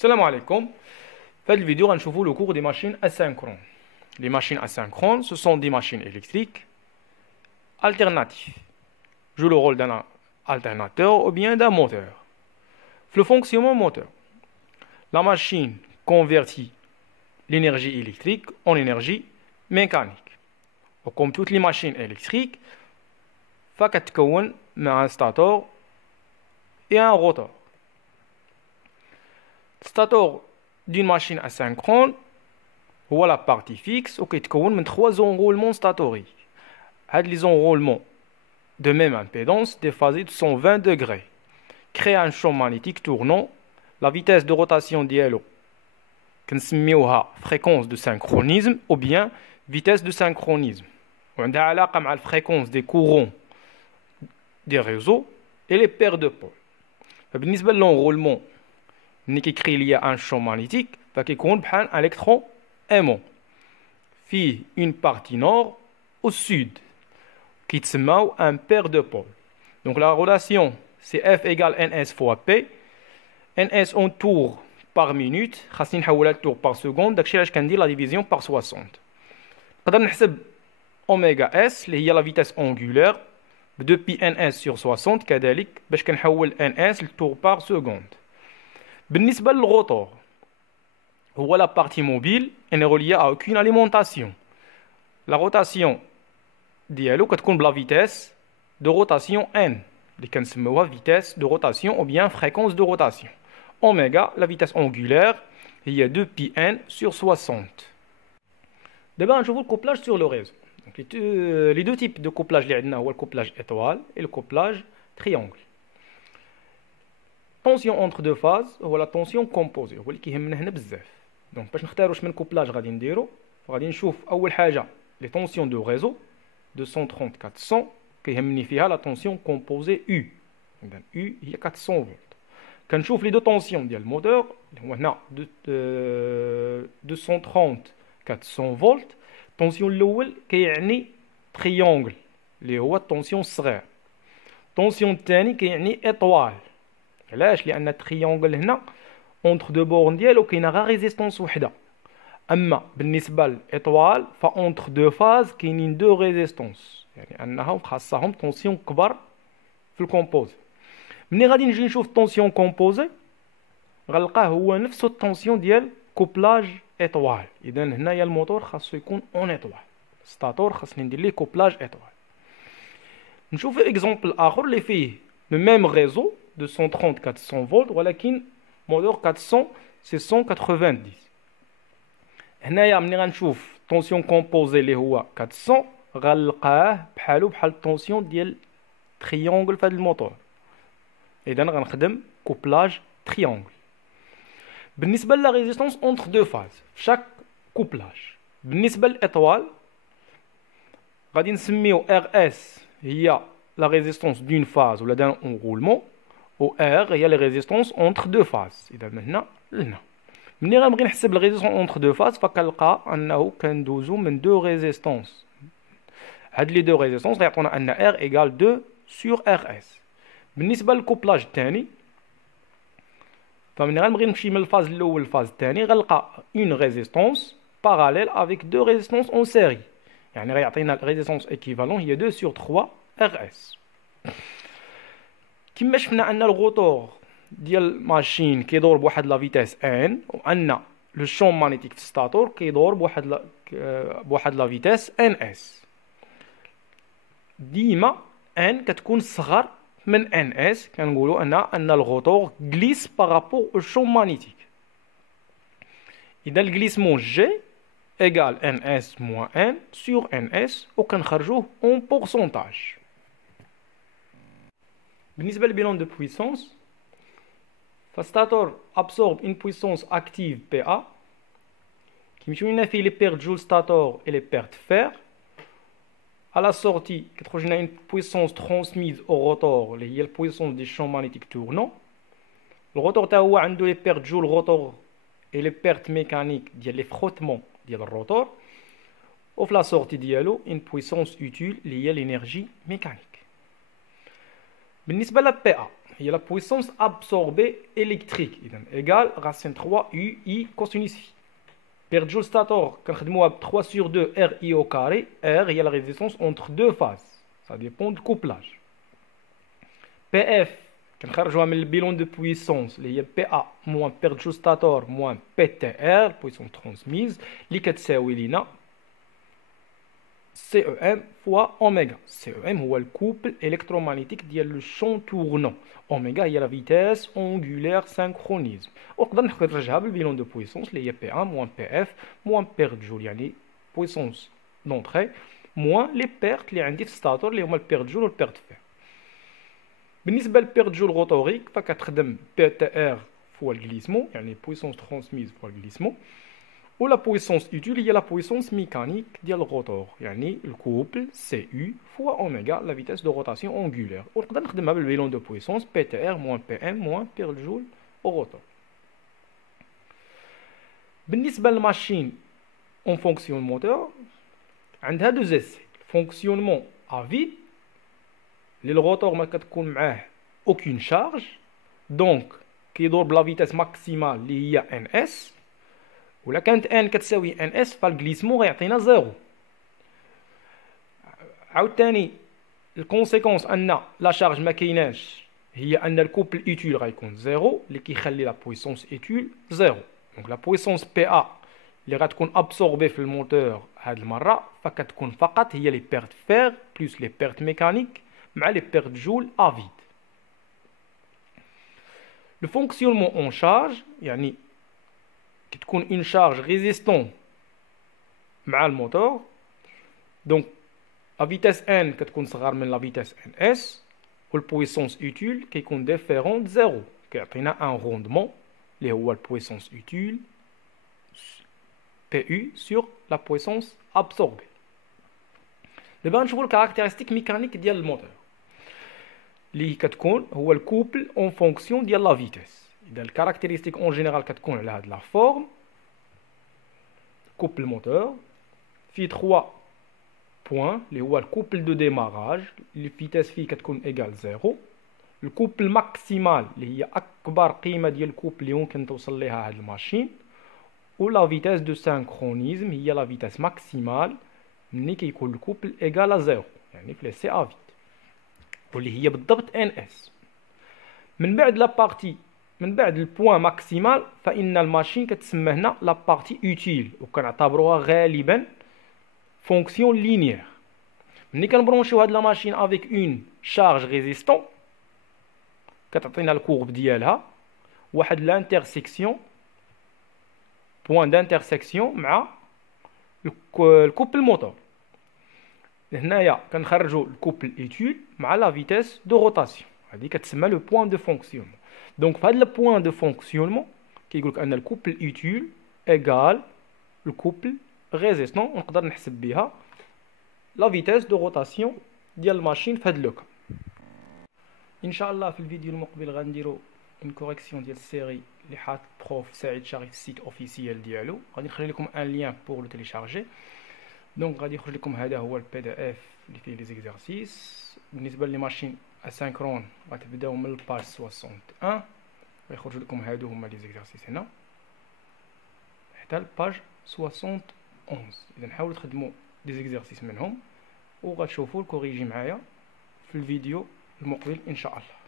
Salam alaikum. Dans cette vidéo, on va voir le cours des machines asynchrones. Les machines asynchrones, ce sont des machines électriques alternatives. Jouent le rôle d'un alternateur ou bien d'un moteur. Le fonctionnement moteur. La machine convertit l'énergie électrique en énergie mécanique. Comme toutes les machines électriques, il y a un stator et un rotor. Le stator d'une machine asynchrone هو la partie fixe وكيتكون من 3 enroulements statoriques. هاد les enroulements de même impédance déphasés de 120 degrés créent un champ magnétique tournant. La vitesse de rotation ديالو كنسميوها fréquence de synchronisme ou bien vitesse de synchronisme. وعندها علاقة مع الفريكونس des courants des réseaux et les paires de pôles. بالنسبة للenroulement ملي كيكري ليا ان شون مagnétique فكيكون بحال ان الكترون aimant فيه une partie nord au sud كيتسماو un paire de pôles. Donc la relation c'est F égale NS fois P. NS en tour par minute خاصني نحولها لتور par seconde. داكشي علاش كندير la division par 60. نقدر نحسب اوميغا اس اللي هي la vitesse angulaire ب 2 pi NS sur 60 كذلك باش كنحول NS لتور par seconde. بالنسبة للروتور هو la partie mobile et n'est reliée à aucune alimentation. La rotation ديالو كتكون بلا vitesse de rotation n اللي كنسميوها vitesse de rotation ou bien fréquence de rotation. Oméga, la vitesse angulaire هي 2 pi n sur 60. D'abord نشوفوا le couplage sur le réseau. Donc les deux types de couplage اللي عندنا هو le couplage étoile et le couplage triangle. Tension entre deux phases هو la tension composée هو اللي كيهمنا هنا بزاف. دونك باش نختاروا شمن كوبلاج غادي نديرو فغادي نشوف اول حاجه لي طونسيون دو ريزو 230 400 كيهمني فيها لا طونسيون كومبوزي U. اذا U هي 400 فولت. كنشوف لي دو طونسيون ديال الموتور اللي هو هنا 230 400 فولت. الطونسيون الاول كيعني تريونغل اللي هو الطونسيون الصغير. الطونسيون الثاني كيعني ايطوال. علاش؟ لان التريونغل هنا اونتر دو بورن ديالو كاينه غير ريزيستونس وحده. اما بالنسبه للاطوال فاونتر دو فاز كاينين دو ريزيستونس يعني انهم خاصهم طونسيون كبر في الكومبوزي. ملي غادي نجي نشوف الطونسيون كومبوزي غنلقاه هو نفس الطونسيون ديال كوبلاج ايطوال. اذا هنايا الموتور خاصو يكون اون ايطوال. ستاتور خاصني ندير ليه كوبلاج ايطوال. نشوف اكزومبل اخر اللي فيه لو ميم ريزو 230 400 فولت ولكن موتور 400 سي 190. هنايا ملي غنشوف طونسيون كومبوزي اللي هو 400 غنلقاه بحالو بحال الطونسيون ديال تريونغل في هذا الموتور. اذا غنخدم كوبلاج تريونغل. بالنسبه لا ريزيستونس اونتر دو فاز في شاك كوبلاج بالنسبه للاطوال غادي نسميو ار اس هي لا ريزيستونس دون فاز ولا دان انغولمون و R هي لي ريزيستونس اونتر دو فاز. اذا من هنا لهنا ملي غنبغي نحسب الريزيستونس اونتر دو فاز فكنلقى انه كندوزو من دو ريزيستونس. هاد لي دو ريزيستونس غيعطونا ان R ايكال 2 سور RS. بالنسبه للكوبلاج الثاني فملي غنبغي نمشي من الفاز الاول للفاز الثاني غنلقى اون ريزيستونس باراليل افيك دو ريزيستونس اون سيري يعني غيعطينا الريزيستونس ايكيفالون هي 2 سور 3 RS. كما شفنا ان الروتور ديال ماشين كيدور بواحد لا فيتاس ان وان لو شون مانيتيك في ستاتور كيدور بواحد لا فيتاس ان اس. ديما ان كتكون صغر من ان اس. كنقولوا ان الروتور غليس بارابور او شون مانيتيك. اذا الغليسمون جي ايغال ان اس موان ان سور ان اس وكنخرجوه اون بورسونتاج. بالنسبة للبيلون دو بويسونس فالستاتور absorbe une puissance active PA كيمشيو لنا فيه لي بيرت جول ستاتور et les pertes fer. À la sortie كتخرج لنا une puissance transmise au rotor اللي هي البويسونس دي champ magnétique tournant. الروتور تا هو عنده لي بيرت جول روتور et les pertes mécaniques ديال لي فروتمون ديال الروتور وفي لا سورتي ديالو une puissance utile اللي هي l'énergie mécanique. بالنسبة ل PA هي la puissance absorbée électrique إذا égale racine 3 U I cosinus phi. Per joule stator كنخدموها ب 3 sur 2 R I au carré. R هي la résistance entre deux phases. Ça dépend du couplage. PF كنخرجوها من البيلون de puissance اللي هي PA moins per joule stator moins PTR puissance transmise اللي كتساوي لينا CEM fois oméga. CEM هو الكوبل électromagnétique ديال لو champ tournant. اوميغا هي لا فيتاس اونغولير سينكرونيزم. ونقدر نخرجها بالبيلون دو بويسونس اللي هي بي 1 موان بي اف موان بير جول يعني بويسونس دونطري موان لي بيرت اللي عندي في ستاتور اللي هما البير جول والبيرت فير. بالنسبه للبير جول روتوريك فكتخدم بي تي ار فوا الجليسمون يعني بويسونس ترانسميز فوا الجليسمون. و لا بويسونس اوتيل هي لا بويسونس ميكانيك ديال الروتور يعني الكوبل سي يو فوا اوميغا لا فيتاس دو روتاسيون اونغولير. ونقدر نخدمها بالبيلون دو بويسونس بي تي ار موان بي ام موان بير جول او روتور. بالنسبه للماشين اون فونكسيون موتور عندها دو زيسي فونكسيونمون ا فيد لي الروتور ما كتكون معاه اوكين شارج دونك كيدور بلا فيتاس ماكسيمال اللي هي ان اس. ولا كانت ان كتساوي ان اس فالجليسمون غيعطينا زيرو. عاوتاني الكونسيكونس ان لا شارج ما كايناش هي ان الكوبل ايتيل غيكون زيرو اللي كيخلي لا بويسونس ايتيل زيرو. دونك لا بويسونس بي ا اللي غتكون ابسوربي في الموتور هاد المره فكتكون فقط هي لي بيرت فير بلس لي بيرت ميكانيك مع لي بيرت جول ا فيد. لو فونكسيونمون اون شارج يعني كتكون اون شارج ريزيستون مع الموتور دونك لا فيتاس ان كتكون صغار من لا فيتاس ان اس والبويسونس اوتيل كيكون ديفيرون زيرو كيعطينا ان روندمون اللي هو البويسونس اوتيل بي يو سور لا بويسونس ابسوربي. دابا نشوفو الكاركتيرستيك ميكانيك ديال الموتور اللي كتكون هو الكوبل اون فونكسيون ديال لا فيتاس. إذا الكاركتيرستيك اون جينيرال كتكون على هاد لا فورم كوبل موتور في 3 بوين اللي هو الكوبل دو ديماراج اللي فيتاس فيه كتكون ايغال زيرو. الكوبل ماكسيمال اللي هي اكبر قيمه ديال الكوبل اللي ممكن توصل ليها هاد الماشين. و لا فيتاس دو سينكرونيزم هي لا فيتاس ماكسيمال ملي كيكون الكوبل ايغال زيرو يعني في لي سي ا فيت واللي هي بالضبط ان اس. من بعد لا بارتي من بعد البوان ماكسيمال فإن الماشين كتسمى هنا لا بارتي اوتيل وكنعتبروها غالبا فونكسيون لينيير. ملي كنبرونشيو هاد لا ماشين افيك اون شارج ريزيستون كتعطينا الكورب ديالها واحد لانترسيكسيون بوان دانترسيكسيون مع الكوبل موتور. هنايا كنخرجوا الكوبل ايتيل مع لا فيتاس دو روتاسيون هذه كتسمى لو بوان دو فونكسيونمون. دونك في هذا لو بوان دو فونكسيونمون كيقولك ان الكوبل ايتيل ايغال الكوبل ريزيستون ونقدر نحسب بها لا فيتاس دو روتاسيون ديال الماشين في هذا لو كا. ان شاء الله في الفيديو المقبل غنديرو اون كوريكسيون ديال السيري اللي حاط بروف سعيد شريف في السيت اوفيسيال ديالو. غادي نخلي لكم ان لين بور لو تيليشارجي. دونك غادي يخرج لكم هذا هو البي دي اف اللي فيه لي زيكزارسيس. بالنسبه لي ماشين اسينكرون غتبداو من الباج 61 غيخرج لكم هادو هما لي زيكزارسيس هنا حتى الباج 71. اذا حاولوا تخدموا دي زيكزارسيس منهم وغتشوفوا الكوريجي معايا في الفيديو المقبل ان شاء الله.